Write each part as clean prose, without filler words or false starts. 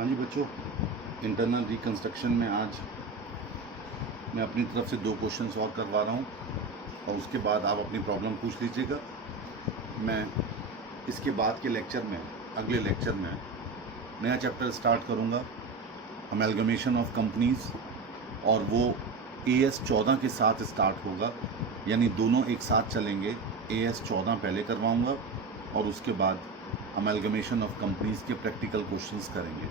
हाँ जी बच्चों, internal reconstruction में आज मैं अपनी तरफ से 2 क्वेश्चंस और करवा रहा हूँ और उसके बाद आप अपनी प्रॉब्लम पूछ लीजिएगा। मैं इसके बाद के लेक्चर में, अगले लेक्चर में नया चैप्टर स्टार्ट करूँगा, अमेलगमेशन ऑफ कंपनीज़, और वो AS 14 के साथ स्टार्ट होगा, यानी दोनों एक साथ चलेंगे। AS 14 पहले करवाऊँगा और उसके बाद अमेलगमेशन ऑफ कंपनीज़ के प्रैक्टिकल क्वेश्चंस करेंगे।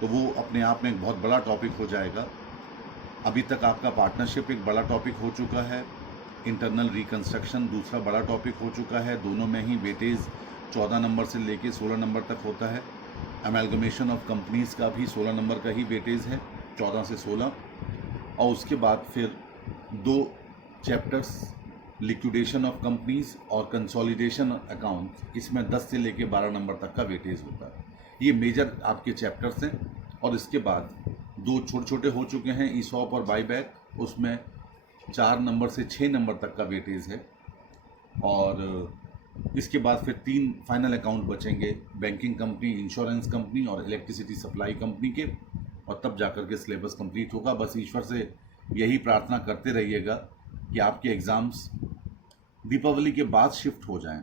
तो वो अपने आप में एक बहुत बड़ा टॉपिक हो जाएगा। अभी तक आपका पार्टनरशिप एक बड़ा टॉपिक हो चुका है, इंटरनल रिकंस्ट्रक्शन दूसरा बड़ा टॉपिक हो चुका है। दोनों में ही वेटेज 14 नंबर से लेके 16 नंबर तक होता है। अमेलगमेशन ऑफ कंपनीज़ का भी 16 नंबर का ही वेटेज है, 14 से 16। और उसके बाद फिर 2 चैप्टर्स, लिक्विडेशन ऑफ कंपनीज़ और कंसोलिडेशन अकाउंट, इसमें 10 से लेके 12 नंबर तक का वेटेज होता है। ये मेजर आपके चैप्टर्स हैं। और इसके बाद 2 छोटे छोटे हो चुके हैं, ईसॉप और बाईबैक, उसमें 4 नंबर से 6 नंबर तक का वेटेज है। और इसके बाद फिर 3 फाइनल अकाउंट बचेंगे, बैंकिंग कंपनी, इंश्योरेंस कंपनी और इलेक्ट्रिसिटी सप्लाई कंपनी के, और तब जाकर के सिलेबस कंप्लीट होगा। बस ईश्वर से यही प्रार्थना करते रहिएगा कि आपके एग्ज़ाम्स दीपावली के बाद शिफ्ट हो जाएं,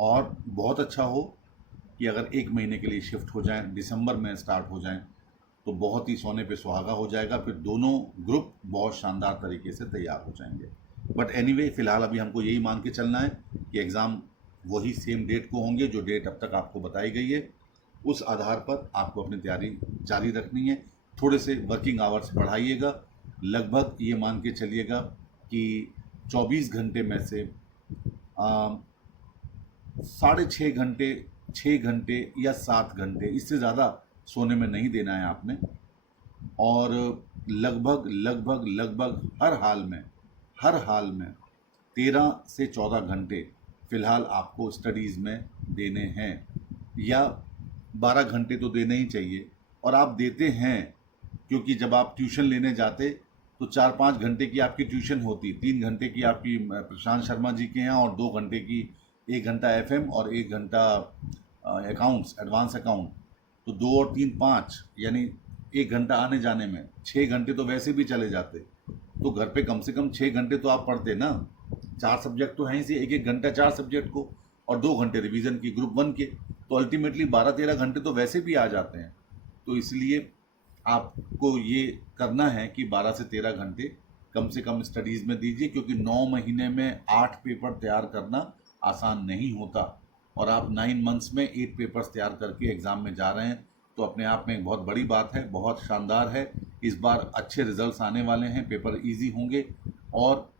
और बहुत अच्छा हो कि अगर 1 महीने के लिए शिफ्ट हो जाएं, दिसंबर में स्टार्ट हो जाएं, तो बहुत ही सोने पे सुहागा हो जाएगा। फिर दोनों ग्रुप बहुत शानदार तरीके से तैयार हो जाएंगे। बट एनीवे, फ़िलहाल अभी हमको यही मान के चलना है कि एग्ज़ाम वही सेम डेट को होंगे जो डेट अब तक आपको बताई गई है। उस आधार पर आपको अपनी तैयारी जारी रखनी है। थोड़े से वर्किंग आवर्स बढ़ाइएगा, लगभग ये मान के चलिएगा कि 24 घंटे में से 6.5 घंटे, 6 घंटे या 7 घंटे, इससे ज़्यादा सोने में नहीं देना है आपने। और लगभग लगभग लगभग हर हाल में 13 से 14 घंटे फ़िलहाल आपको स्टडीज़ में देने हैं, या 12 घंटे तो देने ही चाहिए। और आप देते हैं क्योंकि जब आप ट्यूशन लेने जाते तो 4-5 घंटे की आपकी ट्यूशन होती, 3 घंटे की आपकी प्रशांत शर्मा जी के यहाँ, और 2 घंटे की, 1 घंटा FM और 1 घंटा अकाउंट्स, एडवांस अकाउंट। तो 2 और 3 5, यानी 1 घंटा आने जाने में 6 घंटे तो वैसे भी चले जाते। तो घर पे कम से कम 6 घंटे तो आप पढ़ते ना। 4 सब्जेक्ट तो हैं ही, से 1-1 घंटा 4 सब्जेक्ट को, और 2 घंटे रिवीजन की ग्रुप 1 के, तो अल्टीमेटली 12-13 घंटे तो वैसे भी आ जाते हैं। तो इसलिए आपको ये करना है कि 12 से 13 घंटे कम से कम स्टडीज़ में दीजिए, क्योंकि 9 महीने में 8 पेपर तैयार करना आसान नहीं होता, और आप 9 मंथ्स में 8 पेपर्स तैयार करके एग्ज़ाम में जा रहे हैं, तो अपने आप में एक बहुत बड़ी बात है, बहुत शानदार है। इस बार अच्छे रिजल्ट्स आने वाले हैं, पेपर इजी होंगे, और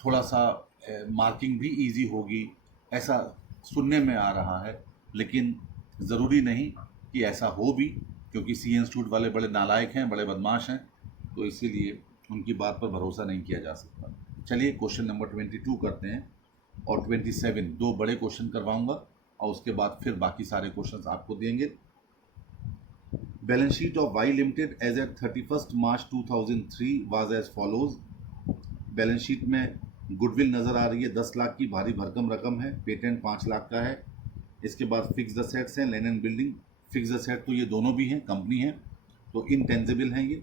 थोड़ा सा मार्किंग भी इजी होगी, ऐसा सुनने में आ रहा है। लेकिन ज़रूरी नहीं कि ऐसा हो भी, क्योंकि CA इंस्टीट्यूट वाले बड़े नालायक हैं, बड़े बदमाश हैं, तो इसीलिए उनकी बात पर भरोसा नहीं किया जा सकता। चलिए क्वेश्चन नंबर 22 करते हैं, और 27 2 बड़े क्वेश्चन करवाऊंगा, और उसके बाद फिर बाकी सारे क्वेश्चंस आपको देंगे। Balance sheet of Y limited as at 31 March 2003 was as follows. Balance sheet में गुडविल नज़र आ रही है 10 लाख की, भारी भरकम रकम है। पेटेंट 5 लाख का है। इसके बाद फिक्स्ड असेट्स हैं, land and building. Fixed asset तो ये दोनों भी हैं, कंपनी है, तो इनटेंजिबल हैं ये।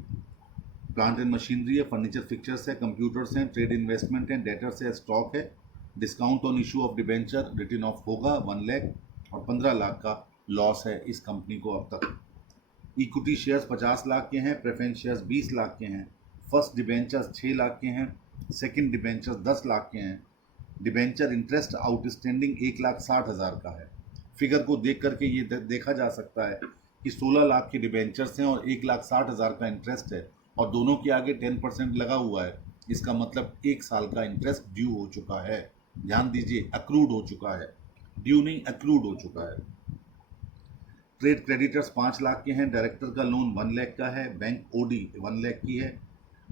प्लांट एंड मशीनरी है, फर्नीचर फिक्चर्स है, कंप्यूटर्स हैं, ट्रेड इन्वेस्टमेंट है, डेटर्स है, स्टॉक है। Discount on issue of debenture return of होगा 1 लाख, और 15 लाख का लॉस है इस कंपनी को अब तक। इक्विटी शेयर्स 50 लाख के हैं, प्रेफरेंस शेयर्स 20 लाख के हैं, फर्स्ट डिबेंचर्स 6 लाख के हैं, सेकंड डिबेंचर्स 10 लाख के हैं। डिबेंचर इंटरेस्ट आउटस्टैंडिंग 1,60,000 का है। फिगर को देख करके ये देखा जा सकता है कि 16 लाख के डिबेंचर्स हैं और 1,60,000 का इंटरेस्ट है, और दोनों के आगे 10% लगा हुआ है। इसका मतलब 1 साल का इंटरेस्ट ड्यू हो चुका है। ध्यान दीजिए, अक्रूड हो चुका है, ड्यू नहीं, अक्रूड हो चुका है। ट्रेड क्रेडिटर्स 5 लाख के हैं, डायरेक्टर का लोन 1 लाख का है, बैंक OD 1 लाख की है,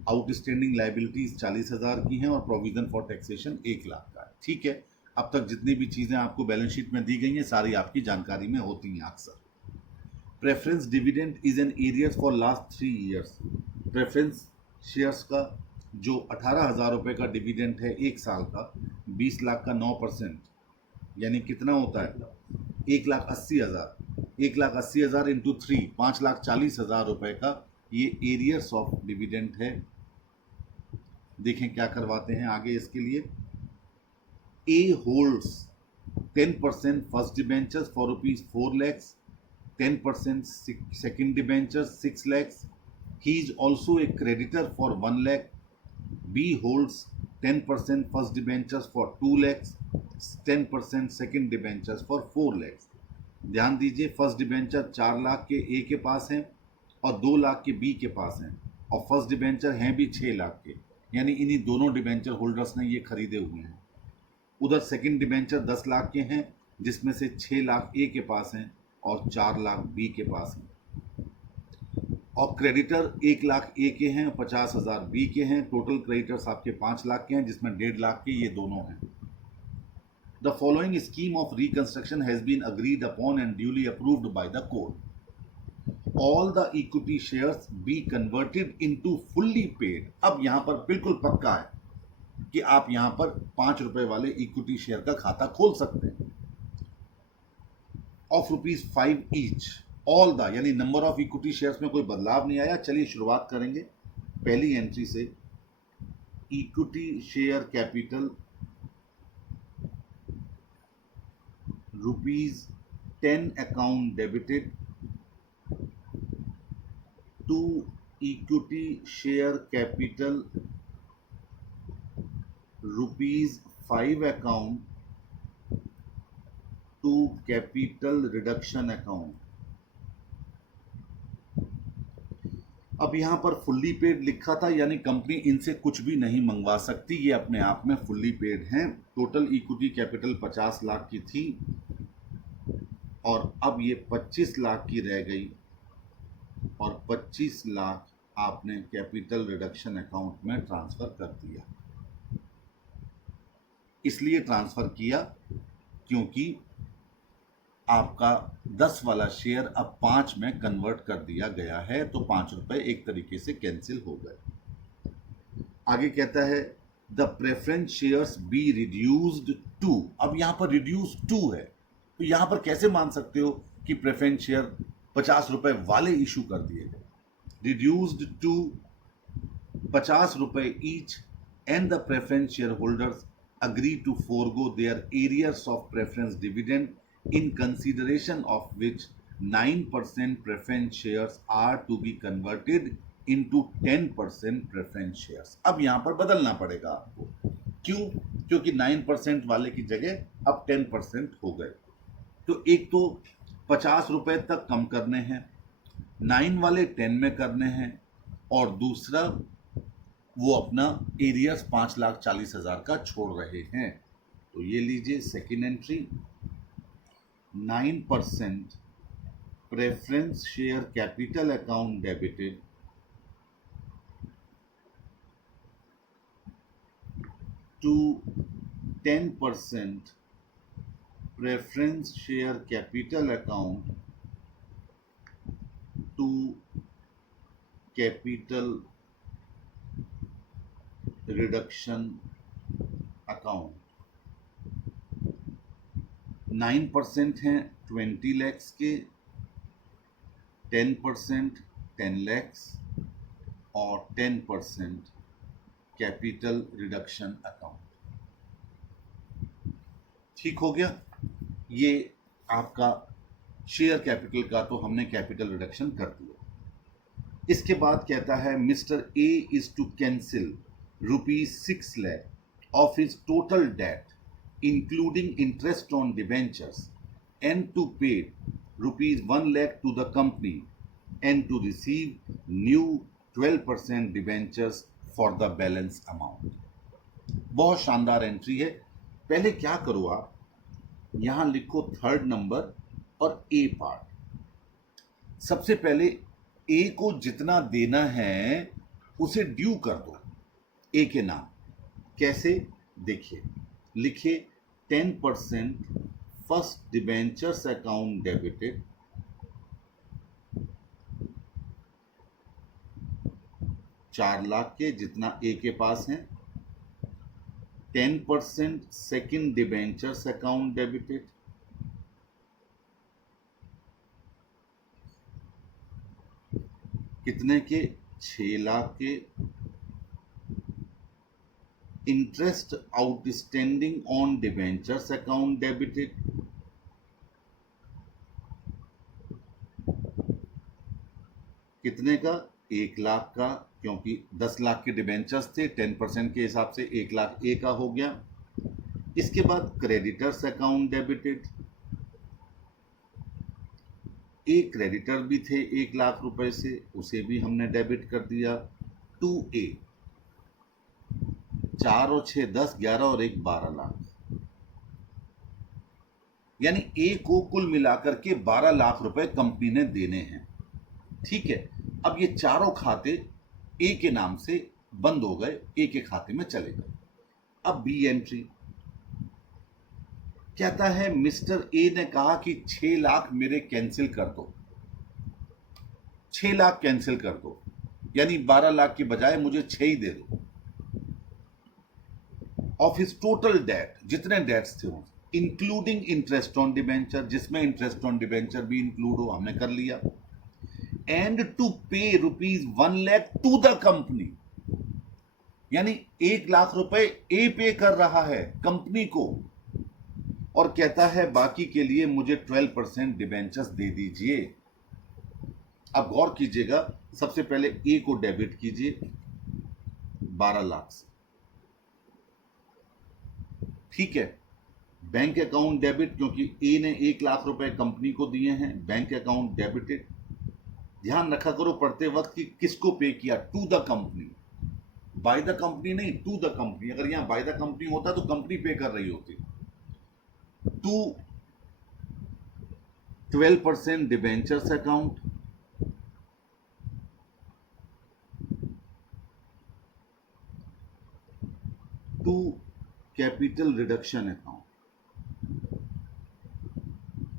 आउटस्टैंडिंग लाइबिलिटीज 40,000 की हैं, और प्रोविजन फॉर टैक्सेशन 1 लाख का है। ठीक है, अब तक जितनी भी चीज़ें आपको बैलेंस शीट में दी गई हैं सारी आपकी जानकारी में होती हैं अक्सर। Preference dividend is an arrear for last 3 years. Preference shares का जो 18,000 रुपये का डिविडेंड है 1 साल का, 20 लाख का 9%, यानी कितना होता है 1,80,000। 1,80,000 इंटू 3, 5,40,000 रुपए का ये एरियर्स ऑफ डिविडेंड है। देखें क्या करवाते हैं आगे इसके लिए। A holds 10% first debentures for ₹4 lakhs, 10% second debentures 6 lakhs. He is also a creditor for 1 lakh. B holds 10% first debentures for 2 lakhs, 10% second debentures for 4 lakhs. ध्यान दीजिए, फर्स्ट डिबेंचर 4 लाख के ए के पास हैं और 2 लाख के बी के पास हैं, और फर्स्ट डिबेंचर हैं भी 6 लाख के, यानी इन्हीं दोनों डिबेंचर होल्डर्स ने ये खरीदे हुए हैं। उधर सेकंड डिबेंचर 10 लाख के हैं, जिसमें से 6 लाख ए के पास हैं और 4 लाख बी के पास हैं। और क्रेडिटर 1 लाख ए के हैं, 50,000 बी के हैं। टोटल क्रेडिटर्स आपके 5 लाख के हैं, जिसमें 1.5 लाख के ये दोनों हैं। The following scheme of reconstruction has been agreed upon and duly approved by the court. All the equity shares be converted into fully paid. अब यहां पर बिल्कुल पक्का है कि आप यहां पर 5 रुपए वाले इक्विटी शेयर का खाता खोल सकते हैं। ऑफ ₹5 ईच, ऑल द, यानी नंबर ऑफ इक्विटी शेयर्स में कोई बदलाव नहीं आया। चलिए शुरुआत करेंगे पहली एंट्री से। Equity share capital ₹10 account debited to equity share capital ₹5 account to capital reduction account. अब यहां पर फुल्ली पेड लिखा था, यानी कंपनी इनसे कुछ भी नहीं मंगवा सकती, ये अपने आप में फुल्ली पेड हैं। टोटल इक्विटी कैपिटल 50 लाख की थी और अब ये 25 लाख की रह गई, और 25 लाख आपने कैपिटल रिडक्शन अकाउंट में ट्रांसफर कर दिया। इसलिए ट्रांसफर किया क्योंकि आपका 10 वाला शेयर अब 5 में कन्वर्ट कर दिया गया है, तो 5 रुपए एक तरीके से कैंसिल हो गए। आगे कहता है the preference shares be reduced to. अब यहां पर रिड्यूस टू है, तो यहां पर कैसे मान सकते हो कि प्रेफरेंस शेयर 50 रुपए वाले इशू कर दिए गए। रिड्यूस्ड टू 50 रुपए each, and the preference share holders agree to forego their arrears of preference dividend in consideration of which 9% preference shares are to be converted into 10% preference shares। अब यहां पर बदलना पड़ेगा आपको। क्यों? क्योंकि 9% वाले की जगह अब 10% हो गए। तो एक तो 50 रुपए तक कम करने हैं, 9 वाले 10 में करने हैं, और दूसरा वो अपना एरियर्स 5,40,000 का छोड़ रहे हैं। तो ये लीजिए second entry, 9% preference share capital account debited to 10% preference share capital account to capital reduction account. 9% हैं 20 lakhs के, 10% 10 lakhs और 10% कैपिटल रिडक्शन अकाउंट। ठीक हो गया। ये आपका शेयर कैपिटल का तो हमने कैपिटल रिडक्शन कर दिया। इसके बाद कहता है mister A is to cancel ₹6 lakh of his total debt including interest on debentures and to pay ₹1 lakh to the company and to receive new 12% debentures for the balance amount। बहुत शानदार entry है। पहले क्या करो आप, यहां लिखो third number और ए पार्ट। सबसे पहले ए को जितना देना है उसे ड्यू कर दो ए के नाम। कैसे? देखिए, लिखिए 10% first debentures account debited ₹4 lakh के, जितना ए के पास है, 10% सेकेंड डिबेंचर्स अकाउंट डेबिटेड कितने के? 6 लाख के। Interest outstanding on debentures account debited, कितने का? 1 लाख का, क्योंकि 10 लाख के डिबेंचर्स थे, 10% के हिसाब से 1 लाख ए का हो गया। इसके बाद क्रेडिटर्स अकाउंट डेबिटेड, एक क्रेडिटर भी थे 1 लाख रुपए से, उसे भी हमने डेबिट कर दिया। 2A, 4 और 6 10, 11 और 1 12 लाख, यानी ए को कुल मिलाकर के 12 लाख रुपए कंपनी ने देने हैं। ठीक है, अब ये चारों खाते ए के नाम से बंद हो गए, ए के खाते में चले गए। अब बी एंट्री कहता है मिस्टर ए ने कहा कि 6 लाख मेरे कैंसिल कर दो, 6 लाख कैंसिल कर दो, यानी 12 लाख की बजाय मुझे 6 ही दे दो। ऑफ हिज टोटल डेट, जितने डेट्स थे इंक्लूडिंग इंटरेस्ट ऑन डिबेंचर, जिसमें इंटरेस्ट ऑन डिबेंचर भी इंक्लूड हो, हमने कर लिया। एंड टू पे ₹1 लाख टू द कंपनी, यानी 1 लाख रुपए ए पे कर रहा है कंपनी को, और कहता है बाकी के लिए मुझे 12% डिबेंचर्स दे दीजिए। अब गौर कीजिएगा, सबसे पहले ए को डेबिट कीजिए 12 लाख से, ठीक है। बैंक अकाउंट डेबिट, क्योंकि ए ने 1 लाख रुपए कंपनी को दिए हैं, बैंक अकाउंट डेबिटेड। ध्यान रखा करो पढ़ते वक्त कि किसको पे किया, to the company, by the company नहीं, टू द कंपनी। अगर यहां बाय द कंपनी होता तो कंपनी पे कर रही होती। To 12% debentures account, to capital reduction account.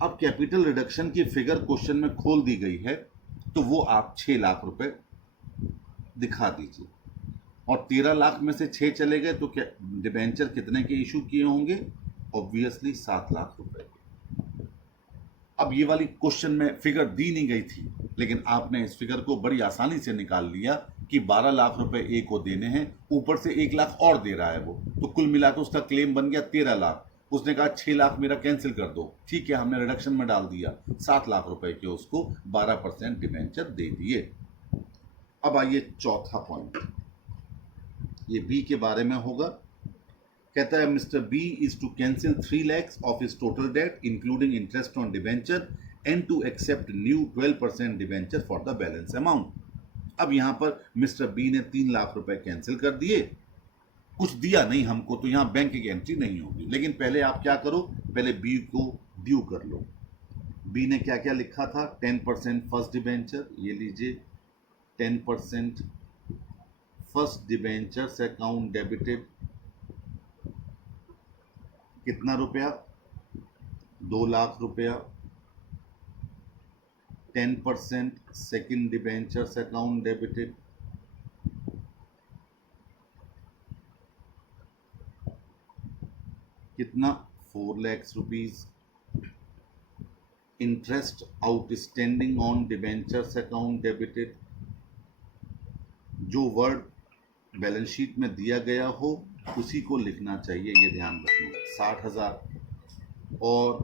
अब कैपिटल रिडक्शन की फिगर क्वेश्चन में खोल दी गई है, तो वो आप 6 लाख रुपए दिखा दीजिए, और 13 लाख में से 6 चले गए तो क्या डिबेंचर कितने के इशू किए होंगे? ऑब्वियसली 7 लाख रुपए। अब ये वाली क्वेश्चन में फिगर दी नहीं गई थी, लेकिन आपने इस फिगर को बड़ी आसानी से निकाल लिया कि 12 लाख रुपए ए को देने हैं, ऊपर से 1 लाख और दे रहा है वो, तो कुल मिलाकर उसका क्लेम बन गया 13 लाख। उसने कहा 6 लाख मेरा कैंसिल कर दो, ठीक है, हमने रिडक्शन में डाल दिया 7 लाख रुपए के, उसको 12% डिबेंचर दे दिए। अब आइए चौथा पॉइंट, ये बी के बारे में होगा। कहता है Mr B is to cancel 3 lakhs of his total debt including interest on debenture and to accept new 12% debenture for the balance amount. अब यहां पर मिस्टर बी ने 3 लाख रुपए कैंसिल कर दिए, कुछ दिया नहीं हमको, तो यहां बैंक की एंट्री नहीं होगी। लेकिन पहले आप क्या करो, पहले बी को ड्यू कर लो। बी ने क्या क्या लिखा था? 10% फर्स्ट डिबेंचर, ये लीजिए 10% फर्स्ट डिबेंचर्स अकाउंट डेबिटेड, कितना रुपया? 2 लाख रुपया। 10% सेकेंड डिबेंचर्स अकाउंट डेबिटेड, कितना? 4 lakhs rupees. Interest outstanding on debentures account debited, जो वर्ड बैलेंस शीट में दिया गया हो उसी को लिखना चाहिए, ये ध्यान रखना। 60,000। और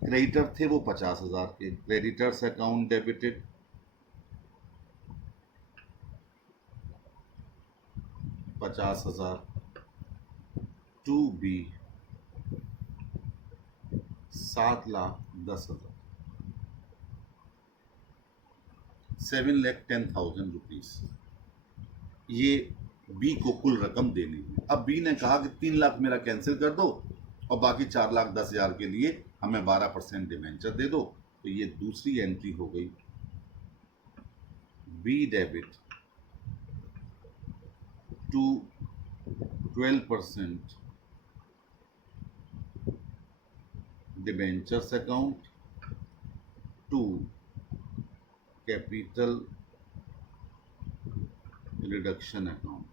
क्रेडिटर थे वो 50,000 के, creditors account debited 50,000। 2B 7,10,000, 7,10,000 rupees, ये बी को कुल रकम देनी है। अब बी ने कहा कि 3 लाख मेरा कैंसिल कर दो और बाकी 4,10,000 के लिए हमें 12% डिबेंचर दे दो, तो ये दूसरी एंट्री हो गई। B debit to 12% debentures account to capital reduction account,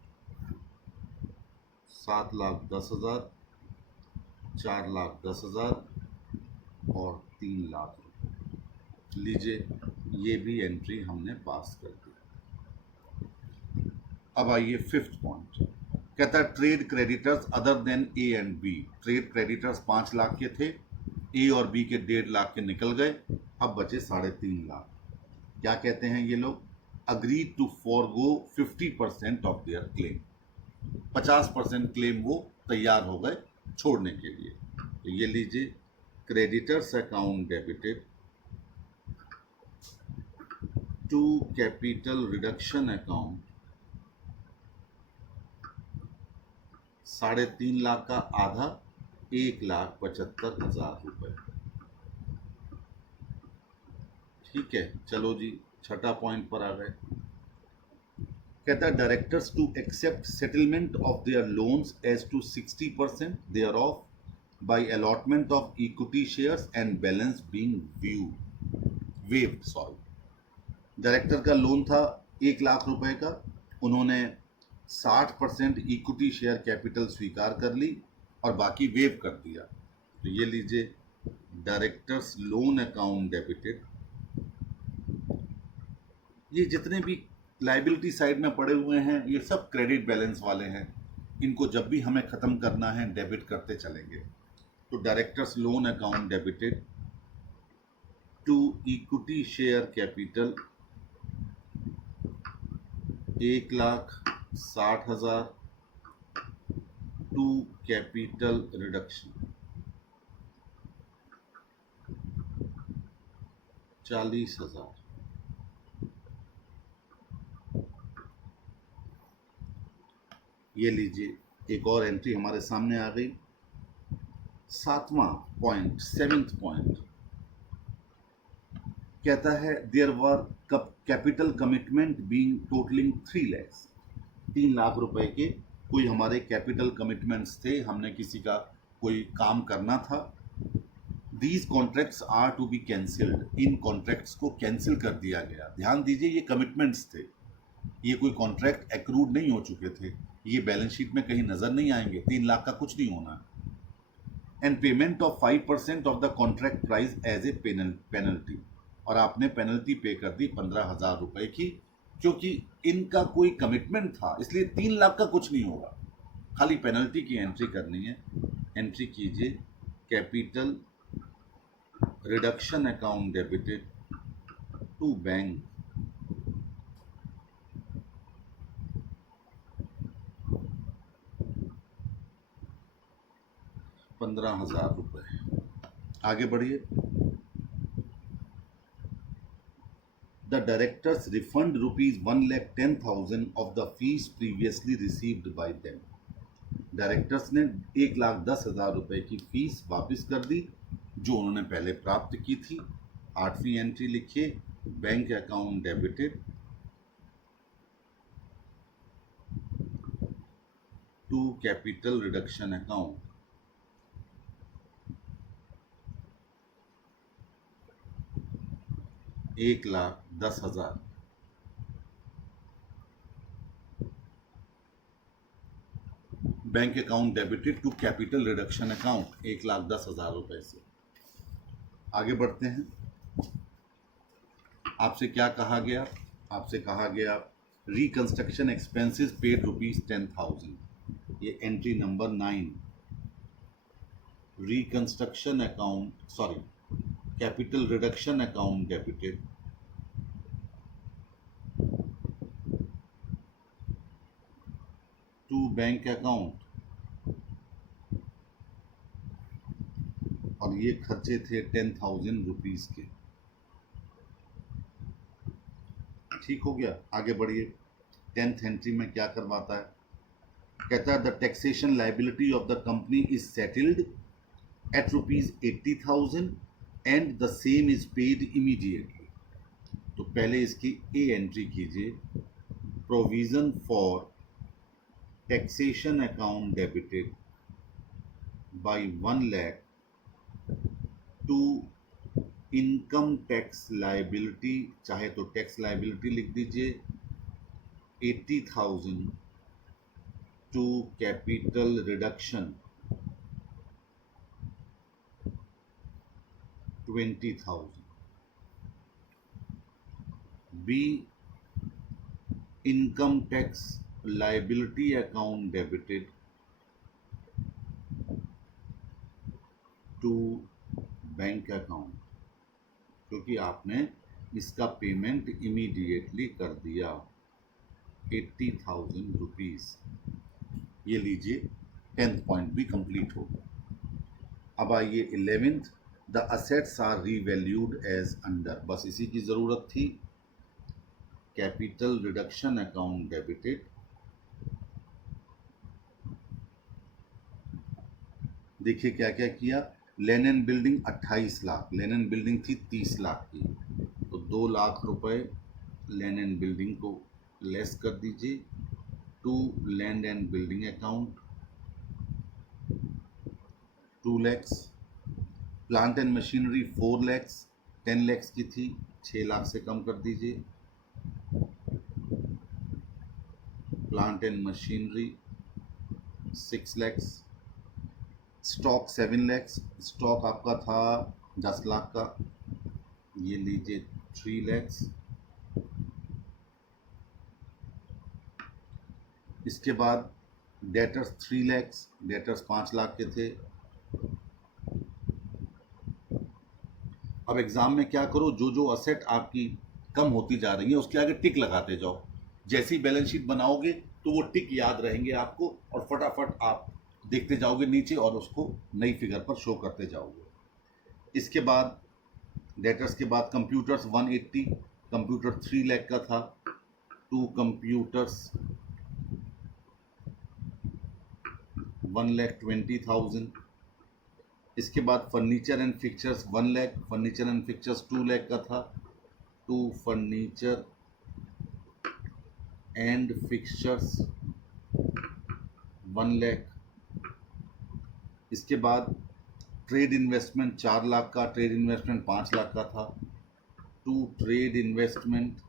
7,10,000, 4,10,000 और 3 लाख। लीजिए, ये भी एंट्री हमने पास कर दी। अब आइए फिफ्थ पॉइंट, कहता है trade creditors other than A and B. Trade creditors 5 lakh के थे, ए और बी के 1.5 लाख के निकल गए, अब बचे 3.5 लाख। क्या कहते हैं ये लोग? Agree to forgo 50% of their claim. 50% claim वो तैयार हो गए छोड़ने के लिए। तो ये लीजिए, creditors account debited to capital reduction account 3.5 lakh का आधा 1,75,000 रुपये। ठीक है, चलो जी छठा पॉइंट पर आ गए। कहता है directors to accept settlement of their loans as to 60% their of by allotment of equity shares and balance being waived. Sorry, director का लोन था 1 लाख रुपए का, उन्होंने 60% इक्विटी शेयर कैपिटल स्वीकार कर ली और बाकी वेव कर दिया। तो ये लीजिए, डायरेक्टर्स लोन अकाउंट डेबिटेड। ये जितने भी लाइबिलिटी साइड में पड़े हुए हैं ये सब क्रेडिट बैलेंस वाले हैं, इनको जब भी हमें ख़त्म करना है डेबिट करते चलेंगे। तो directors loan account debited to equity share capital 1,60,000 to capital reduction 40,000। ये लीजिए, एक और एंट्री हमारे सामने आ गई। सातवां पॉइंट, सेवेंथ पॉइंट, कहता है there were capital commitment being totalling 3 lakhs। 3 lakh रुपए के कोई हमारे कैपिटल कमिटमेंट्स थे, हमने किसी का कोई काम करना था। These contracts are to be cancelled. इन कॉन्ट्रैक्ट्स को कैंसिल कर दिया गया। ध्यान दीजिए, ये कमिटमेंट्स थे, ये कोई कॉन्ट्रैक्ट एक्रूड नहीं हो चुके थे, ये बैलेंस शीट में कहीं नजर नहीं आएंगे। 3 लाख का कुछ नहीं होना। And payment of 5% of the contract price as a penalty. और आपने पेनल्टी पे कर दी 15,000 रुपए की, क्योंकि इनका कोई कमिटमेंट था, इसलिए 3 लाख का कुछ नहीं होगा, खाली पेनल्टी की एंट्री करनी है। एंट्री कीजिए, capital reduction account debited to bank 15,000 रुपए। आगे बढ़िए। The directors refund ₹1,10,000 of the fees previously received by them. Directors ने 1,10,000 रुपए की फीस वापस कर दी जो उन्होंने पहले प्राप्त की थी। 8वीं एंट्री लिखिए, bank account debited to capital reduction account 1,10,000। Bank account debited to capital reduction account 1,10,000 रुपए से। आगे बढ़ते हैं। आपसे क्या कहा गया? आपसे कहा गया रिकंस्ट्रक्शन एक्सपेंसेस पेड ₹10,000। ये entry number 9, reconstruction account sorry capital reduction account debited to bank account, और ये खर्चे थे 10,000 रुपीज के। ठीक हो गया, आगे बढ़िए। 10th एंट्री में क्या करवाता है? कहता है the taxation liability of the company is settled at ₹80,000 and the same is paid immediately. तो पहले इसकी ए एंट्री कीजिए, provision for taxation account debited by 1 lakh to income tax liability, चाहे तो टैक्स लाइबिलिटी लिख दीजिए, 80,000 to capital reduction 20,000। B income tax liability account debited to bank account, क्योंकि आपने इसका पेमेंट इमीडिएटली कर दिया 80,000 रुपीज़। ये लीजिए 10th पॉइंट भी कंप्लीट हो गया। अब आइए 11th, the assets are revalued as under, बस इसी की ज़रूरत थी। कैपिटल रिडक्शन अकाउंट डेबिटेड, देखिए क्या क्या किया। Land and building 28 lakh, land and building थी 30 लाख की, तो 2 लाख रुपए लैंड एंड बिल्डिंग को लेस कर दीजिए to land and building account 2 lakhs. Plant and machinery 4 lakhs, 10 lakhs की थी, 6 लाख से कम कर दीजिए। Plant and machinery 6 lakhs. Stock 7 lakhs, stock आपका था 10 लाख का, ये लीजिए 3 लैक्स। इसके बाद डेटर्स 3 लैक्स, डेटर्स 5 लाख के थे। अब एग्जाम में क्या करो, जो जो असेट आपकी कम होती जा रही है उसके आगे टिक लगाते जाओ। जैसी बैलेंस शीट बनाओगे तो वो टिक याद रहेंगे आपको, और फटाफट आप देखते जाओगे नीचे और उसको नई फिगर पर शो करते जाओगे। इसके बाद डेटर्स के बाद कंप्यूटर्स 180, कंप्यूटर 3 लाख का था, 2 कंप्यूटर्स 1,20,000। इसके बाद furniture and fixtures 1 lakh, furniture and fixtures 2 lakh का था, 2 फर्नीचर एंड फिक्चर्स 1 लाख। इसके बाद ट्रेड इन्वेस्टमेंट 4 लाख का, ट्रेड इन्वेस्टमेंट 5 लाख का था, 2 ट्रेड इन्वेस्टमेंट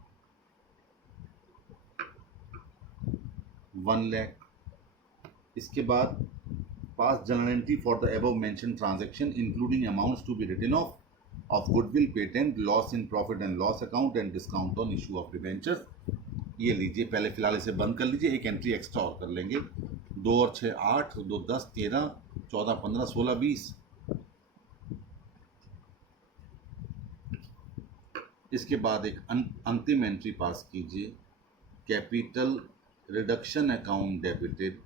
1 लाख। इसके बाद pass journal entry for the above mention transaction including amounts to be written off goodwill, patent, loss in profit and loss account and discount on issue of debentures. ये लीजिए, पहले फिलहाल इसे बंद कर लीजिए, एक एंट्री एक्स्ट्रा और कर लेंगे। 2 और 6 8, 2 10 13 14 15 16 20। इसके बाद एक अंतिम एंट्री पास कीजिए, capital reduction account debited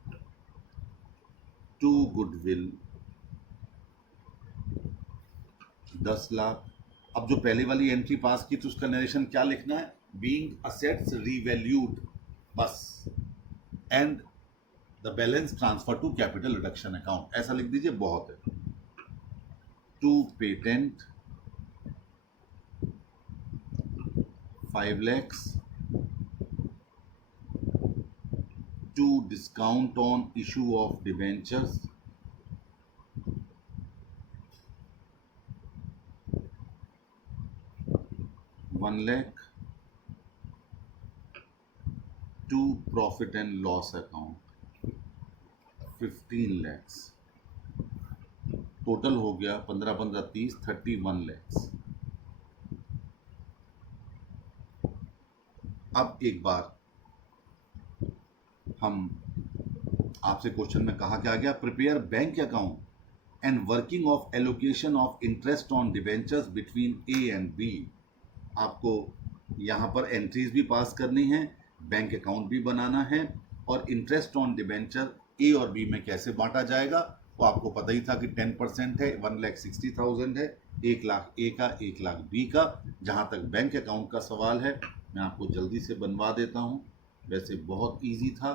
to goodwill 10 lakh. अब जो पहले वाली एंट्री पास की तो उसका नरेशन क्या लिखना है, बीइंग असेट्स रीवैल्यूड, बस, and the balance transfer to capital reduction account, ऐसा लिख दीजिए, बहुत है। To patent 5 lakhs, to discount on issue of debentures 1 lakh, to profit and loss account 15 lakhs। Total हो गया 15 15 30 31 lakhs। अब एक बार हम आपसे क्वेश्चन में कहा क्या गया, prepare bank account and working of allocation of interest on debentures between A and B. आपको यहाँ पर एंट्रीज भी पास करनी है, बैंक अकाउंट भी बनाना है, और इंटरेस्ट ऑन डिबेंचर ए और बी में कैसे बांटा जाएगा वो आपको पता ही था कि 10% है, 1,60,000 है, 1 लाख ए का, 1 लाख बी का। जहाँ तक बैंक अकाउंट का सवाल है मैं आपको जल्दी से बनवा देता हूँ, वैसे बहुत इजी था।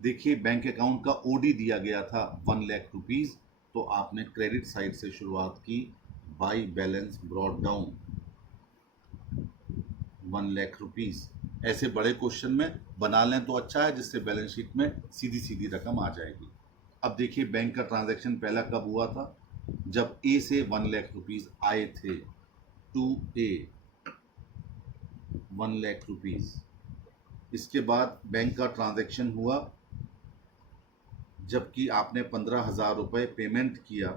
देखिए बैंक अकाउंट का ओडी दिया गया था 1 लाख रुपीज़, तो आपने क्रेडिट साइड से शुरुआत की, by balance brought down 1 lakh rupees. ऐसे बड़े क्वेश्चन में बना लें तो अच्छा है, जिससे बैलेंस शीट में सीधी सीधी रकम आ जाएगी। अब देखिए बैंक का ट्रांजैक्शन पहला कब हुआ था, जब ए से 1 लाख रुपीज़ आए थे, टू ए 1 लाख रुपीज़। इसके बाद बैंक का ट्रांजैक्शन हुआ जबकि आपने 15,000 रुपये पेमेंट किया,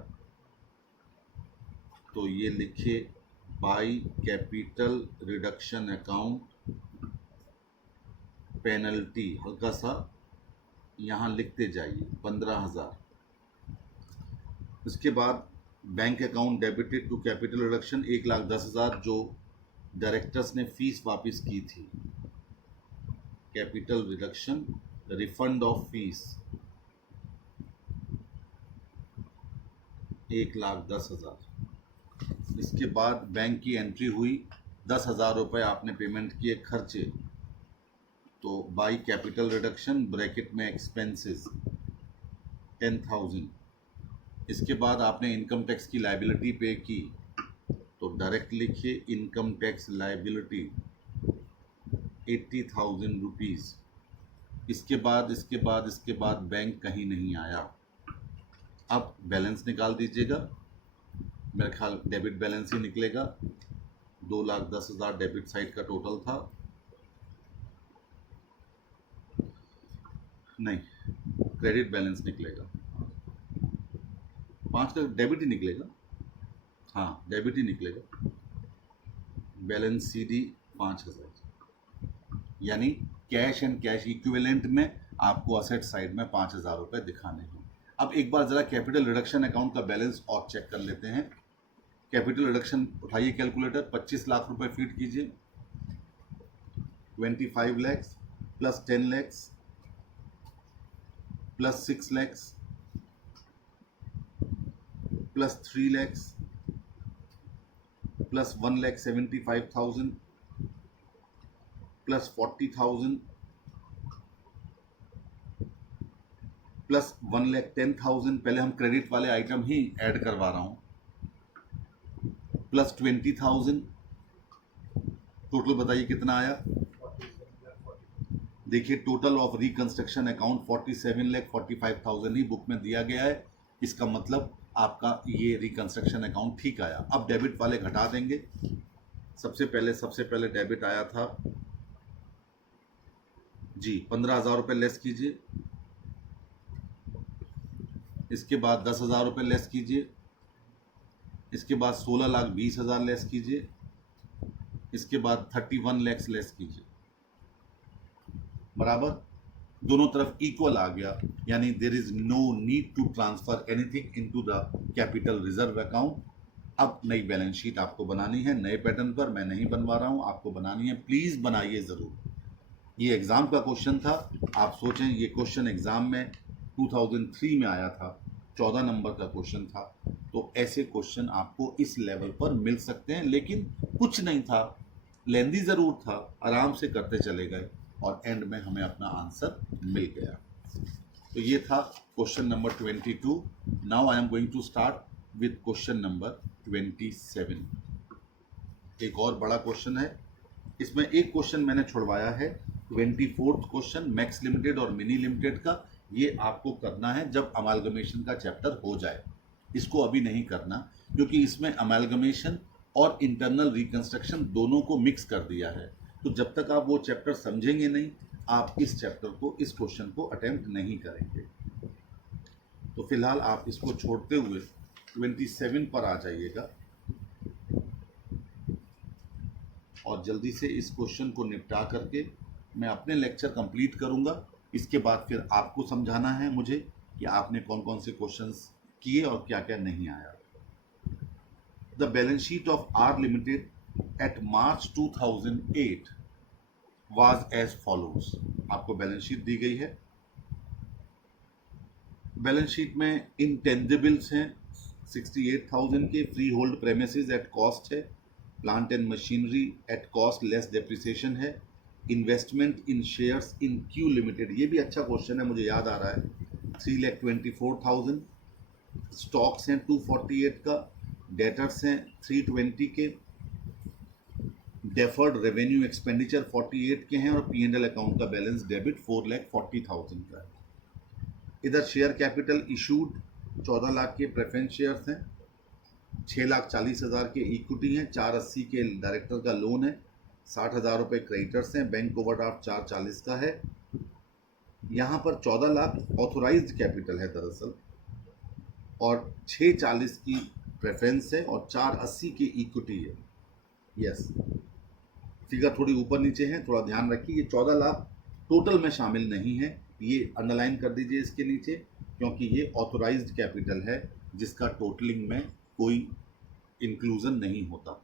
तो ये लिखिए by capital reduction account penalty हल्का सा यहाँ लिखते जाइए 15,000। इसके बाद bank account debited to capital reduction 1,10,000 जो डायरेक्टर्स ने फीस वापस की थी, capital reduction refund of fees 1,10,000। इसके बाद बैंक की एंट्री हुई 10,000 रुपये आपने पेमेंट किए खर्चे, तो बाई कैपिटल रिडक्शन ब्रैकेट में एक्सपेंसेस 10,000। इसके बाद आपने इनकम टैक्स की लायबिलिटी पे की, तो डायरेक्ट लिखिए इनकम टैक्स लायबिलिटी 80,000 रुपीज़। इसके बाद बैंक कहीं नहीं आया। अब बैलेंस निकाल दीजिएगा, मेरे ख्याल डेबिट बैलेंस ही निकलेगा। 2,10,000 डेबिट साइड का टोटल था, नहीं क्रेडिट बैलेंस निकलेगा, 5 का डेबिट ही निकलेगा, हाँ डेबिट ही निकलेगा। बैलेंस CD 5,000, यानी कैश एंड कैश इक्विवेलेंट में आपको असेट साइड में 5,000 रुपये दिखाने हैं। अब एक बार ज़रा कैपिटल रिडक्शन अकाउंट का बैलेंस और चेक कर लेते हैं। कैपिटल रिडक्शन उठाइए कैलकुलेटर, 25 लाख रुपए फीड कीजिए, 25 lakhs plus 10 lakhs plus 6 lakhs plus 3 lakhs plus 1,75,000 plus 40,000 plus 1,10,000। पहले हम क्रेडिट वाले आइटम ही ऐड करवा रहा हूं, प्लस 20,000। टोटल बताइए कितना आया। देखिए total of reconstruction account 47,45,000 he book में दिया गया है। इसका मतलब आपका ये रिकंस्ट्रक्शन अकाउंट ठीक आया। अब डेबिट वाले घटा देंगे। सबसे पहले डेबिट आया था जी 15,000 रुपये लेस कीजिए। इसके बाद 10,000 रुपये लेस कीजिए। इसके बाद 16,20,000 लेस कीजिए। इसके बाद 31 lakhs लेस कीजिए। बराबर दोनों तरफ इक्वल आ गया, यानी there is no need to transfer anything into the capital reserve account. अब नई बैलेंस शीट आपको बनानी है नए पैटर्न पर, मैं नहीं बनवा रहा हूं, आपको बनानी है, प्लीज बनाइए जरूर। ये एग्जाम का क्वेश्चन था, आप सोचें ये क्वेश्चन एग्जाम में 2003 में आया था, 14 नंबर का क्वेश्चन था। तो ऐसे क्वेश्चन आपको इस लेवल पर मिल सकते हैं, लेकिन कुछ नहीं था, लेंदी ज़रूर था, आराम से करते चले गए और एंड में हमें अपना आंसर मिल गया। तो ये था question number 22। Now I am going to start with question number 27। एक और बड़ा क्वेश्चन है, इसमें एक क्वेश्चन मैंने छुड़वाया है, 24th क्वेश्चन मैक्स लिमिटेड और मिनी लिमिटेड का। ये आपको करना है जब अमालगमेशन का चैप्टर हो जाए, इसको अभी नहीं करना, क्योंकि इसमें अमालगमेशन और इंटरनल रिकंस्ट्रक्शन दोनों को मिक्स कर दिया है। तो जब तक आप वो चैप्टर समझेंगे नहीं, आप इस चैप्टर को, इस क्वेश्चन को अटेम्प्ट नहीं करेंगे। तो फिलहाल आप इसको छोड़ते हुए 27 पर आ जाइएगा और जल्दी से इस क्वेश्चन को निपटा करके मैं अपने लेक्चर कंप्लीट करूंगा। इसके बाद फिर आपको समझाना है मुझे कि आपने कौन कौन से क्वेश्चंस किए और क्या क्या नहीं आया। The balance sheet of R limited at March 2008 was as follows. आपको बैलेंस शीट दी गई है। बैलेंस शीट में इंटेंजिबल्स हैं 68,000 के, free hold premises at cost है, plant and machinery at cost less depreciation है, investment in shares in Q limited, ये भी अच्छा क्वेश्चन है, मुझे याद आ रहा है, 3,24,000, स्टॉक्स हैं 248 का, डेटर्स हैं 320 के, डेफर्ड रेवेन्यू एक्सपेंडिचर 48 के हैं और P&L अकाउंट का बैलेंस डेबिट 4,40,000 का है। इधर शेयर कैपिटल इशूड 14 लाख के प्रेफरेंस शेयर्स हैं, 6,40,000 के इक्विटी हैं, 480 के डायरेक्टर का लोन है, 60,000 रुपये क्रेडिटर्स हैं, बैंक ओवरड्राफ्ट 440 का है। यहाँ पर 14 लाख ऑथोराइज्ड कैपिटल है दरअसल, और 640 की प्रेफरेंस है और 480 की इक्विटी है। यस, फिगर थोड़ी ऊपर नीचे है, थोड़ा ध्यान रखिए। ये 14 लाख टोटल में शामिल नहीं है, ये अंडरलाइन कर दीजिए इसके नीचे, क्योंकि ये ऑथोराइज्ड कैपिटल है जिसका टोटलिंग में कोई इंक्लूजन नहीं होता।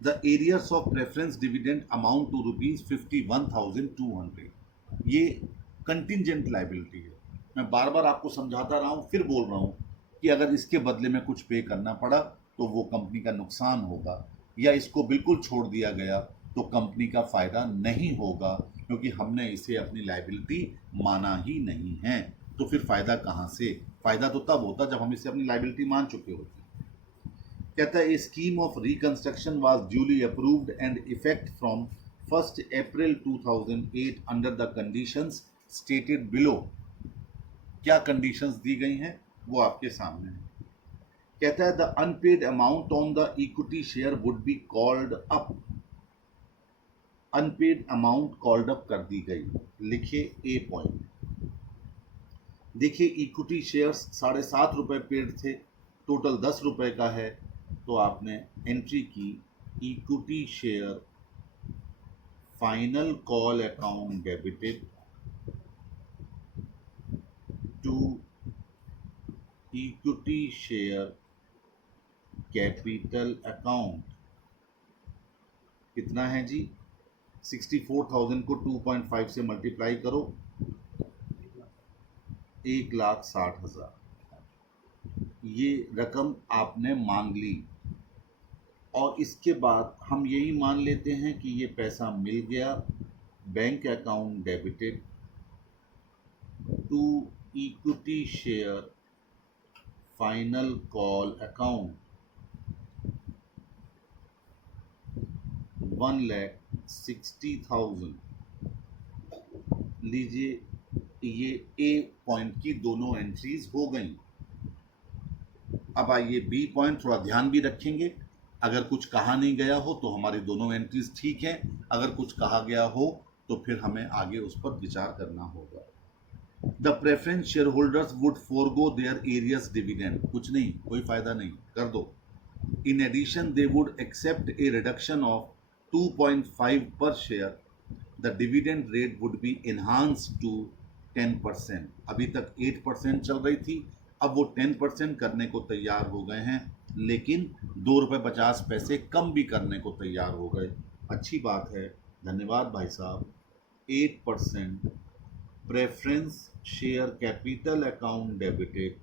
The arrears of preference dividend amount to ₹51,200। ये कंटिजेंट लाइबिलिटी है। मैं बार बार आपको समझाता रहा हूँ, फिर बोल रहा हूँ कि अगर इसके बदले में कुछ पे करना पड़ा तो वो कंपनी का नुकसान होगा, या इसको बिल्कुल छोड़ दिया गया तो कंपनी का फ़ायदा नहीं होगा, क्योंकि हमने इसे अपनी लाइबिलिटी माना ही नहीं है। तो फिर फ़ायदा कहाँ से? फ़ायदा तो तब होता जब हम इसे अपनी लाइबिलिटी मान चुके होते। कहता है, a scheme of reconstruction was duly approved and effect from 1 April 2008 under the conditions stated below. क्या कंडीशंस दी गई हैं वो आपके सामने है। कहता है, the unpaid amount on the equity share would be called up. Unpaid amount called up कर दी गई। लिखिए ए पॉइंट। देखिए, इक्विटी शेयर्स 7.5 रुपये पेड थे, टोटल 10 रुपये का है, तो आपने एंट्री की equity share final call account debited to equity share capital account. कितना है जी? 64,000 को 2.5 से मल्टीप्लाई करो, 1,60,000। ये रकम आपने मांग ली, और इसके बाद हम यही मान लेते हैं कि ये पैसा मिल गया, bank account debited to equity share final call account 1,60,000। लीजिए, ये ए पॉइंट की दोनों एंट्रीज हो गई। अब आइए बी पॉइंट, थोड़ा ध्यान भी रखेंगे। अगर कुछ कहा नहीं गया हो तो हमारी दोनों एंट्रीज ठीक हैं, अगर कुछ कहा गया हो तो फिर हमें आगे उस पर विचार करना होगा। The preference share holders would forgo their arrears dividend. कुछ नहीं, कोई फायदा नहीं, कर दो। In addition they would accept a reduction of 2.5 per share. The dividend rate would be enhanced to 10%। अभी तक 8% चल रही थी, अब वो 10% करने को तैयार हो गए हैं, लेकिन ₹2.50 कम भी करने को तैयार हो गए। अच्छी बात है, धन्यवाद भाई साहब। 8% preference share capital account debited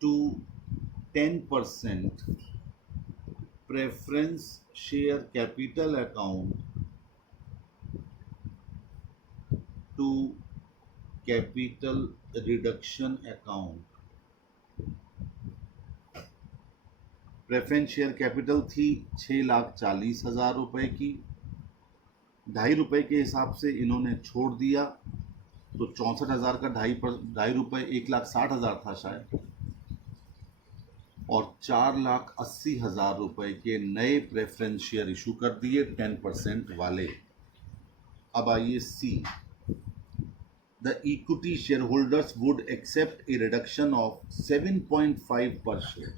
to 10% preference share capital account to capital reduction account. Preference share capital थी 6,40,000 रुपये की, 2.5 रुपये के हिसाब से इन्होंने छोड़ दिया, तो 64,000 का 2.5 रुपये 1,60,000 था शायद, और 4,80,000 रुपये के नए प्रेफरेंस शेयर इशू कर दिए 10% वाले। अब आइए C. The equity share holders would accept a reduction of 7.5 per share.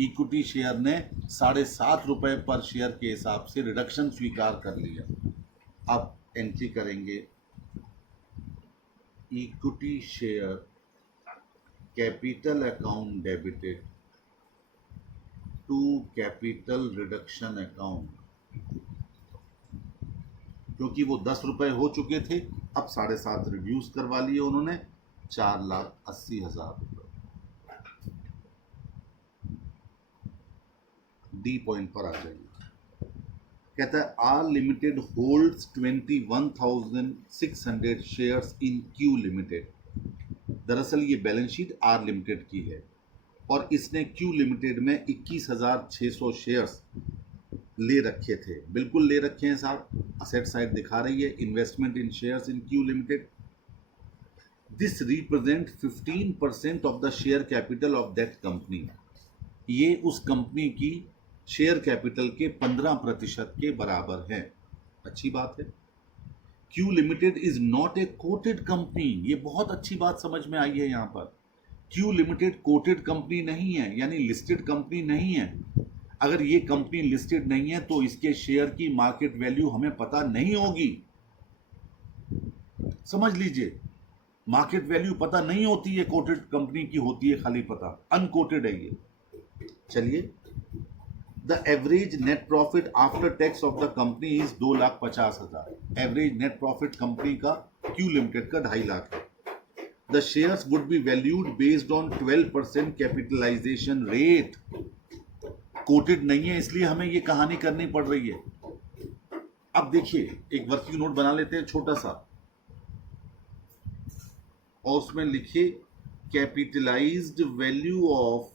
Equity share ने 7.5 रुपये पर शेयर के हिसाब से रिडक्शन स्वीकार कर लिया। अब एंट्री करेंगे equity share capital account debited to capital reduction account. क्योंकि वो 10 रुपये हो चुके थे, अब 7.5 रिड्यूस करवा लिए उन्होंने, 4,80,000 रुपये। डी पॉइंट पर आ जाइए। कहता है, R limited holds 21,600 shares in Q limited. दरअसल ये बैलेंस शीट आर लिमिटेड की है, और इसने क्यू लिमिटेड में 21,600 शेयर्स ले रखे थे। बिल्कुल ले रखे हैं साहब, असेट साइड दिखा रही है, investment in shares in Q limited. This represent 15% of the share capital of that company. ये उस कंपनी की शेयर कैपिटल के 15% के बराबर है। अच्छी बात है। Q limited is not a coated company. ये बहुत अच्छी बात समझ में आई है यहाँ पर। क्यू लिमिटेड कोटेड कंपनी नहीं है, यानी लिस्टेड कंपनी नहीं है। अगर ये कंपनी लिस्टेड नहीं है तो इसके शेयर की मार्केट वैल्यू हमें पता नहीं होगी। समझ लीजिए, मार्केट वैल्यू पता नहीं होती है, कोटेड कंपनी की होती है खाली पता, अनकोटेड है ये। चलिए, the average net profit after tax of the company is 2,50,000। Average net profit company का क्यू लिमिटेड का 2.5 लाख है। The shares would be valued based on 12% capitalization rate. Quoted नहीं है इसलिए हमें ये कहानी करनी पड़ रही है। अब देखिए, एक वर्किंग नोट बना लेते हैं छोटा सा, और उसमें लिखिए capitalised value of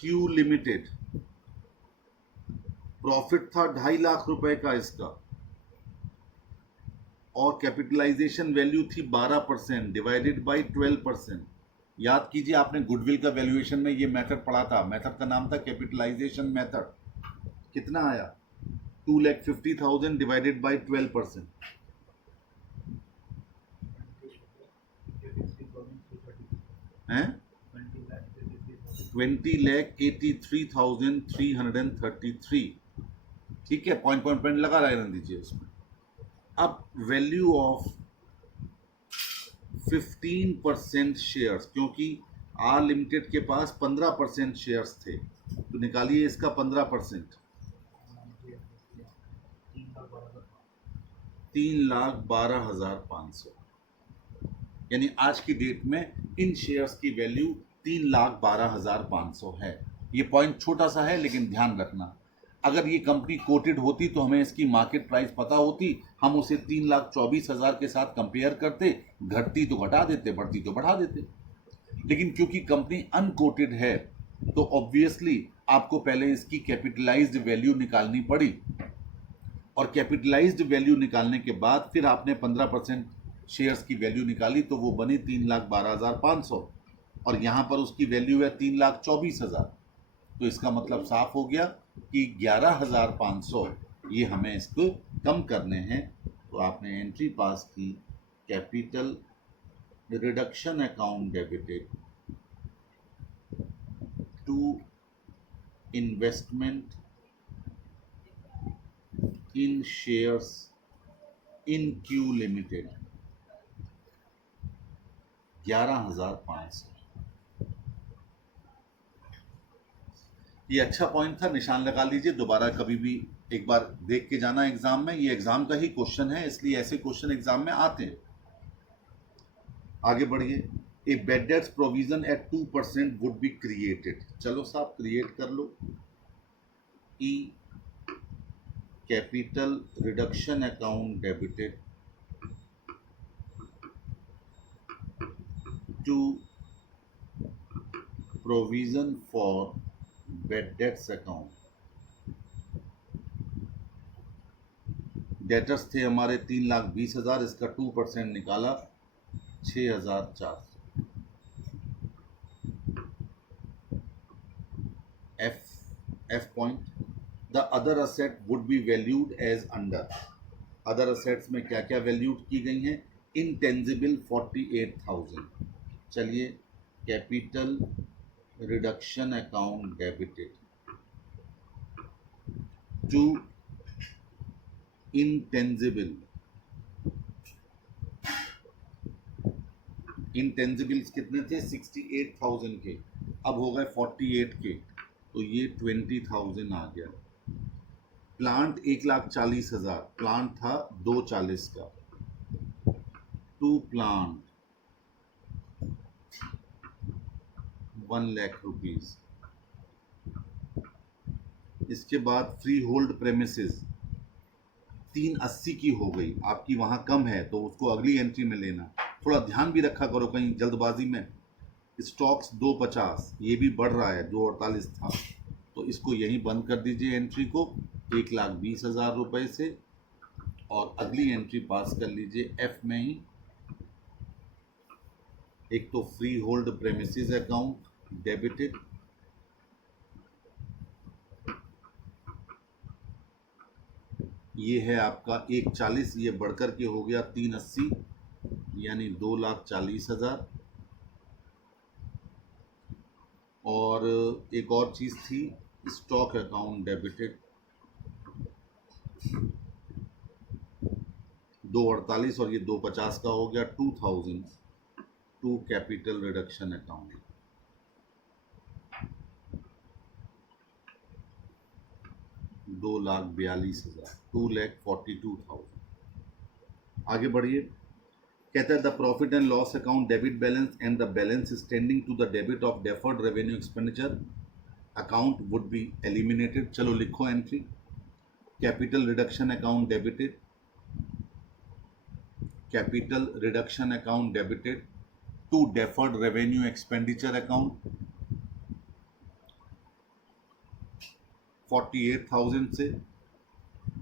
Q limited. Profit था 2.5 लाख रुपए का इसका, और कैपिटलाइजेशन वैल्यू थी 12% डिवाइडेड बाय 12%। याद कीजिए, आपने गुडविल का वैल्यूएशन में ये मेथड पढ़ा था, मेथड का नाम था कैपिटलाइजेशन मेथड। कितना आया? 2,50,000 डिवाइडेड बाय 12%। हैं 20,83,333। ठीक है, पॉइंट पॉइंट पॉइंट लगा रहने दीजिए उसमें। अब वैल्यू ऑफ 15% शेयर्स, क्योंकि आर लिमिटेड के पास 15% शेयर्स थे, तो निकालिए इसका 15%। 3,12,500, यानी आज की डेट में इन शेयर्स की वैल्यू 3,12,500 है। ये पॉइंट छोटा सा है लेकिन ध्यान रखना, अगर ये कंपनी कोटेड होती तो हमें इसकी मार्केट प्राइस पता होती, हम उसे 3,24,000 के साथ कंपेयर करते, घटती तो घटा देते, बढ़ती तो बढ़ा देते। लेकिन क्योंकि कंपनी अनकोटेड है तो ऑब्वियसली आपको पहले इसकी कैपिटलाइज्ड वैल्यू निकालनी पड़ी, और कैपिटलाइज्ड वैल्यू निकालने के बाद फिर आपने 15% शेयर्स की वैल्यू निकाली, तो वो बनी 3,12,500, और यहाँ पर उसकी वैल्यू है 3,24,000। तो इसका मतलब साफ हो गया कि 11,500 ये हमें इसको कम करने हैं। तो आपने एंट्री पास की, capital reduction account debited to investment in shares in Q limited, 11,500। ये अच्छा पॉइंट था, निशान लगा लीजिए, दोबारा कभी भी एक बार देख के जाना एग्जाम में, ये एग्जाम का ही क्वेश्चन है, इसलिए ऐसे क्वेश्चन एग्जाम में आते हैं। आगे बढ़िए, A bad debts provision at 2% would be created. चलो साहब, क्रिएट कर लो। E capital reduction account debited to provision for bad debts account. Debtors थे हमारे 3,20,000, इसका 2% निकाला 6,400। F point, the other asset would be valued as under. Other assets में क्या क्या वैल्यूड की गई हैं? इनटेंजिबल 48,000। चलिए, capital reduction account debited to intangible, intangibles कितने थे? 68,000 के, अब हो गए 48 के, तो ये 20,000 आ गया। प्लांट 1,40,000, प्लांट था 240 का, टू प्लांट 1 लाख रुपीज। इसके बाद फ्री होल्ड प्रेमिसेस 380 की हो गई, आपकी वहां कम है तो उसको अगली एंट्री में लेना, थोड़ा ध्यान भी रखा करो कहीं जल्दबाजी में। स्टॉक्स 250, ये भी बढ़ रहा है, 248 था, तो इसको यहीं बंद कर दीजिए एंट्री को 1,20,000 रुपए से, और अगली एंट्री पास कर लीजिए एफ में ही। एक तो free hold premises account debited, ये है आपका 1,40, ये बढ़कर के हो गया 380, यानी 2,40,000। और एक और चीज़ थी, स्टॉक अकाउंट डेबिटेड 248 और ये 250 का हो गया 2000 टू कैपिटल रिडक्शन अकाउंट 2,42,000 2,42,000। आगे बढ़िए, कहता है the profit and loss account debit balance and the balance standing to the debit of deferred revenue expenditure account would be eliminated. चलो लिखो entry, capital reduction account debited, capital reduction account debited to deferred revenue expenditure account 48,000 से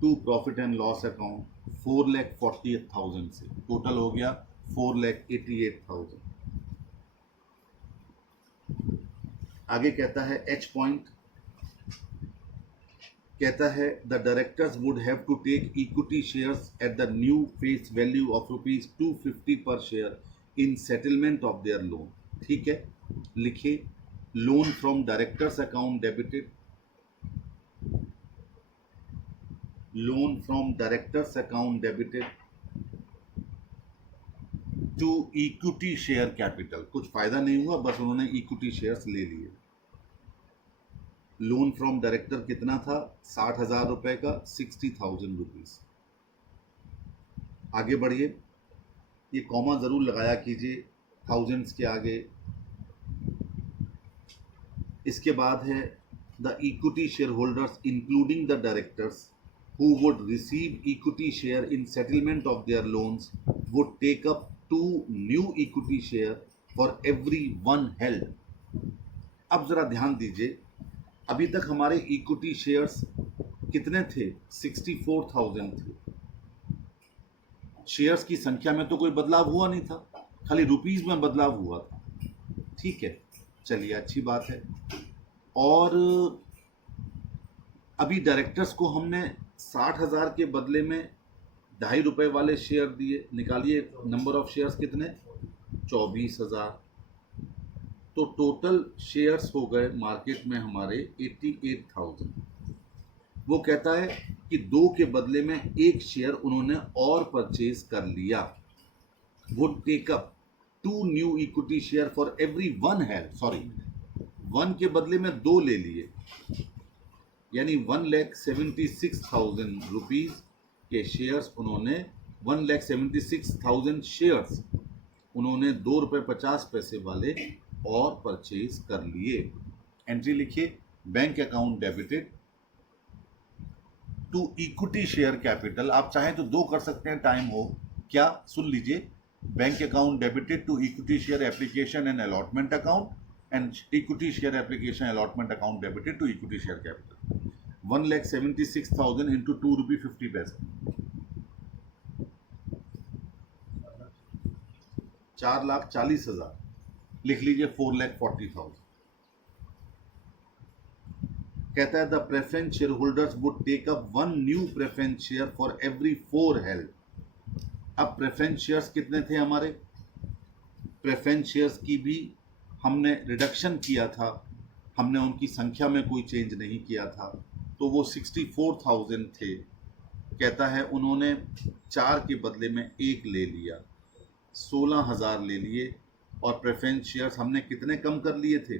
to profit and loss account 4,48,000 से, total हो गया 4,88,000। आगे कहता है H point, कहता है the directors would have to take equity shares at the new face value of ₹250 per share in settlement of their loan. ठीक है, लिखिए loan from directors account debited, loan from directors account debited to equity share capital. कुछ फायदा नहीं हुआ, बस उन्होंने equity shares ले लिए। लोन फ्रॉम डायरेक्टर कितना था, 60,000 रुपए का, 60,000 रुपीज। आगे बढ़िए, ये कॉमा जरूर लगाया कीजिए थाउजेंड्स के आगे। इसके बाद है the equity share holders including the directors who would receive equity share in settlement of their loans would take up 2 new equity share for every one held। अब जरा ध्यान दीजिए, अभी तक हमारे इक्विटी शेयर्स कितने थे, 64,000 थे। शेयर्स की संख्या में तो कोई बदलाव हुआ नहीं था, खाली रुपीस में बदलाव हुआ था। ठीक है, चलिए अच्छी बात है। और अभी डायरेक्टर्स को हमने 60,000 के बदले में ₹2.5 वाले शेयर दिए। निकालिए नंबर ऑफ शेयर्स कितने, 24,000। तो टोटल शेयर्स हो गए मार्केट में हमारे 88,000। वो कहता है कि 2 के बदले में 1 शेयर उन्होंने और परचेज कर लिया। Would take up 2 new equity share for every one held, sorry 1 के बदले में 2 ले लिए, यानी 1,76,000 रुपीज के शेयर्स उन्होंने 1,76,000 शेयर्स उन्होंने ₹2.50 वाले और परचेज कर लिए। एंट्री लिखिए, bank account debited to equity share capital. आप चाहें तो 2 कर सकते हैं, टाइम हो क्या, सुन लीजिए। Bank account debited to equity share application and allotment account and equity share application allotment account debited to equity share capital 1,76,000 into ₹2.50, 4,40,000। लिख लीजिए 4,40,000। कहता है the preference share holders would take up 1 new preference share for every 4 held. अब preference shares कितने थे हमारे, preference shares की भी हमने रिडक्शन किया था, हमने उनकी संख्या में कोई चेंज नहीं किया था, तो वो 64,000 थे। कहता है उन्होंने 4 के बदले में 1 ले लिया, 16,000 ले लिए। और प्रेफरेंस शेयर्स हमने कितने कम कर लिए थे,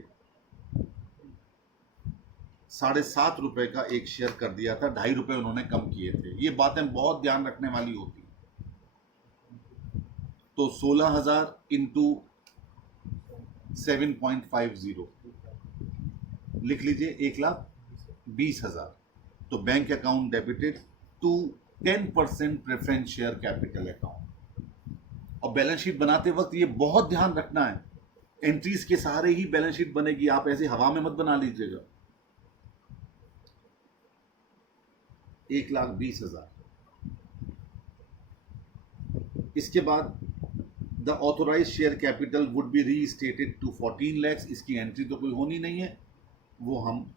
₹7.5 का 1 शेयर कर दिया था, ₹2.5 उन्होंने कम किए थे। ये बातें बहुत ध्यान रखने वाली होती। तो 16,000 इंटू 7.50 लिख लीजिए, 1,20,000। तो bank account debited to 10% preference share capital account. और बैलेंस शीट बनाते वक्त ये बहुत ध्यान रखना है, एंट्रीज के सहारे ही बैलेंस शीट बनेगी, आप ऐसे हवा में मत बना लीजिएगा। 1,20,000। इसके बाद the authorise share capital would be restated to 14 lakhs। इसकी एंट्री तो कोई होनी नहीं है, वो हम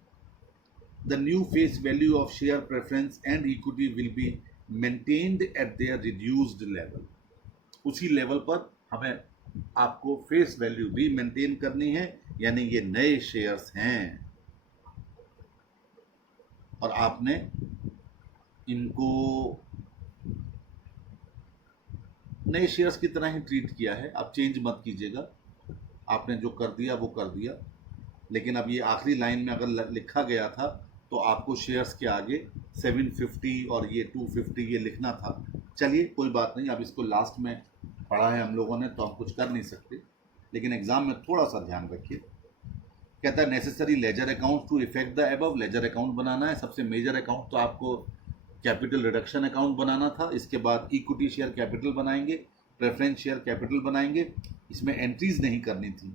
the new face value of share preference and equity will be maintained at their reduced level. उसी लेवल पर हमें आपको फेस वैल्यू भी मेंटेन करनी है, यानी ये नए शेयर्स हैं और आपने इनको नए शेयर्स की तरह ही ट्रीट किया है। आप चेंज मत कीजिएगा, आपने जो कर दिया वो कर दिया। लेकिन अब ये आखिरी लाइन में अगर लिखा गया था तो आपको शेयर्स के आगे 750 और ये 250 ये लिखना था। चलिए कोई बात नहीं, अब इसको लास्ट में पढ़ा है हम लोगों ने तो हम कुछ कर नहीं सकते, लेकिन एग्जाम में थोड़ा सा ध्यान रखिए। कहता है necessary ledger account to effect the above. Ledger account बनाना है। सबसे मेजर अकाउंट तो आपको कैपिटल रिडक्शन अकाउंट बनाना था। इसके बाद इक्विटी शेयर कैपिटल बनाएंगे, प्रेफरेंस शेयर कैपिटल बनाएंगे। इसमें एंट्रीज नहीं करनी थी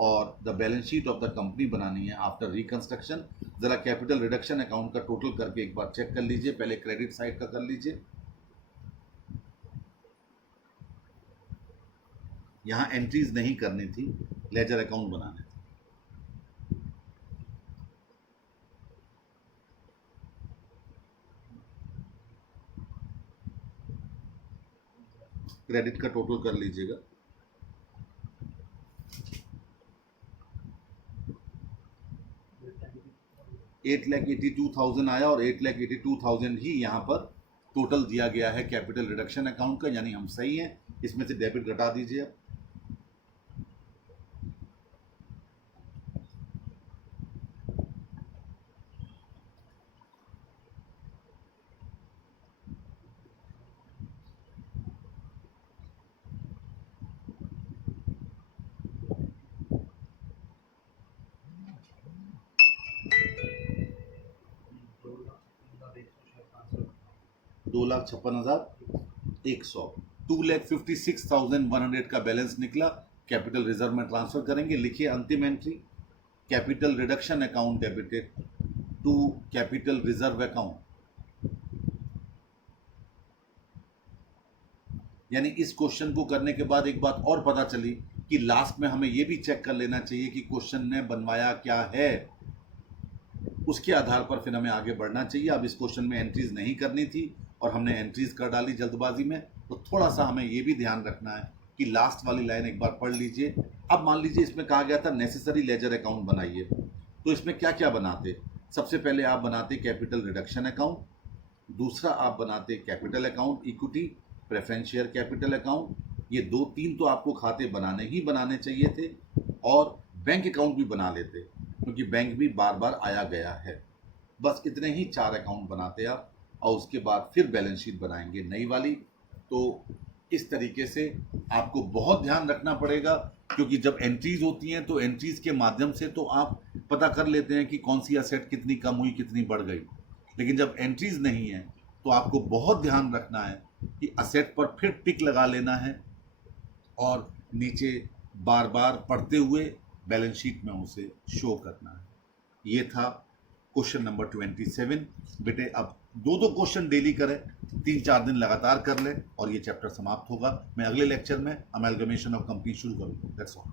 और the balance sheet of the company बनानी है आफ्टर रिकंस्ट्रक्शन। ज़रा कैपिटल रिडक्शन अकाउंट का टोटल करके एक बार चेक कर लीजिए। पहले क्रेडिट साइड का कर लीजिए। यहाँ एंट्रीज नहीं करनी थी, लेजर अकाउंट बनाने थे। क्रेडिट का टोटल कर लीजिएगा। $8,82,000 आया और 8,82,000 ही यहाँ पर टोटल दिया गया है कैपिटल रिडक्शन अकाउंट का, यानी हम सही हैं। इसमें से डेबिट घटा दीजिए अब। $2,56,100 $2,56,100 का बैलेंस निकला। कैपिटल रिजर्व में ट्रांसफर करेंगे। लिखिए अंतिम entry, capital reduction account debited to capital reserve account. यानी इस क्वेश्चन को करने के बाद एक बात और पता चली कि लास्ट में हमें यह भी चेक कर लेना चाहिए कि क्वेश्चन ने बनवाया क्या है। उसके आधार पर फिर हमें आगे बढ़ना चाहिए। अब इस क्वेश्चन में एंट्रीज नहीं करनी थी और हमने एंट्रीज कर डाली जल्दबाजी में, तो थोड़ा सा हमें ये भी ध्यान रखना है कि लास्ट वाली लाइन एक बार पढ़ लीजिए। अब मान लीजिए इसमें कहा गया था नेसेसरी लेजर अकाउंट बनाइए, तो इसमें क्या क्या बनाते। सबसे पहले आप बनाते कैपिटल रिडक्शन अकाउंट, दूसरा आप बनाते capital account equity, preference share capital account. ये 2-3 तो आपको खाते बनाने ही बनाने चाहिए थे और बैंक अकाउंट भी बना लेते क्योंकि बैंक भी बार बार आया गया है। बस इतने ही 4 अकाउंट बनाते आप और उसके बाद फिर बैलेंस शीट बनाएंगे नई वाली। तो इस तरीके से आपको बहुत ध्यान रखना पड़ेगा क्योंकि जब एंट्रीज होती हैं तो एंट्रीज के माध्यम से तो आप पता कर लेते हैं कि कौन सी असेट कितनी कम हुई कितनी बढ़ गई। लेकिन जब एंट्रीज नहीं है तो आपको बहुत ध्यान रखना है कि असेट पर फिर टिक लगा लेना है और नीचे बार बार पढ़ते हुए बैलेंस शीट में उसे शो करना है। ये था क्वेश्चन नंबर 27। बेटे अब 2-2 क्वेश्चन डेली करें, 3-4 दिन लगातार कर लें और ये चैप्टर समाप्त होगा। मैं अगले लेक्चर में अमेलगमेशन ऑफ कंपनी शुरू करूँगा। That's all.